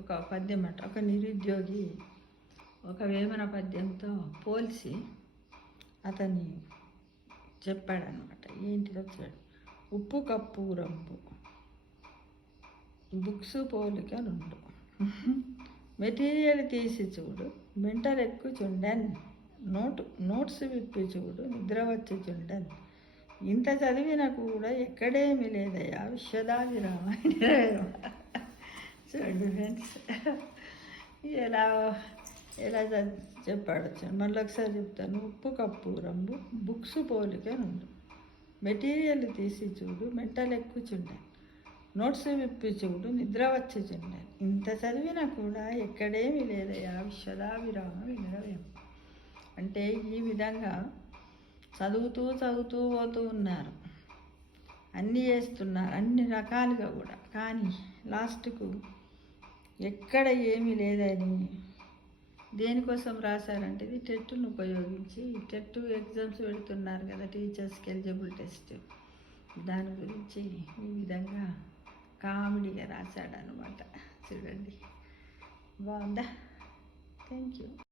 ఒక పద్యం అట. ఒక నిరుద్యోగి ఒక వేమన పద్యంతో పోల్చి అతన్ని చెప్పాడనమాట. ఏంటిదో చూడు. ఉప్పు కప్పు రంపు బుక్స్ పోలిక నుండు, మెటీరియల్ తీసి చూడు మెంటల్ ఎక్కుచుండెన్, నోట్స్ విప్పి చూడు నిద్ర వచ్చుచుండెన్, ఇంత చదివినా కూడా ఎక్కడేమీ లేదయ్యా విశ్వదాభిరామ. చూడండి ఫ్రెండ్స్, ఎలా ఎలా చెప్పాడు. మళ్ళీ ఒకసారి చెప్తాను. ఉప్పు కప్పు రంబు బుక్స్ పోలిక నుండు, మెటీరియల్ తీసి చూడు మెంటల్ ఎక్కుచుండే, నోట్స్ విప్పి చూడు నిద్ర వచ్చుచుండే, ఇంత చదివినా కూడా ఎక్కడేమీ లేదయ్యా విశ్వదాభిరామ వినరవేమ. అంటే ఈ విధంగా చదువుతూ పోతూ ఉన్నారు, అన్నీ చేస్తున్నారు, అన్ని రకాలుగా కూడా. కానీ లాస్ట్కు ఎక్కడ ఏమీ లేదని దేనికోసం రాశారంటే ఇది టెట్ను ఉపయోగించి, టెట్ ఎగ్జామ్స్ పెడుతున్నారు కదా టీచర్స్కి, ఎలిజిబుల్ టెస్ట్, దాని గురించి ఈ విధంగా కామెడీగా రాశాడనమాట. చూడండి, బాగుందా? Thank you.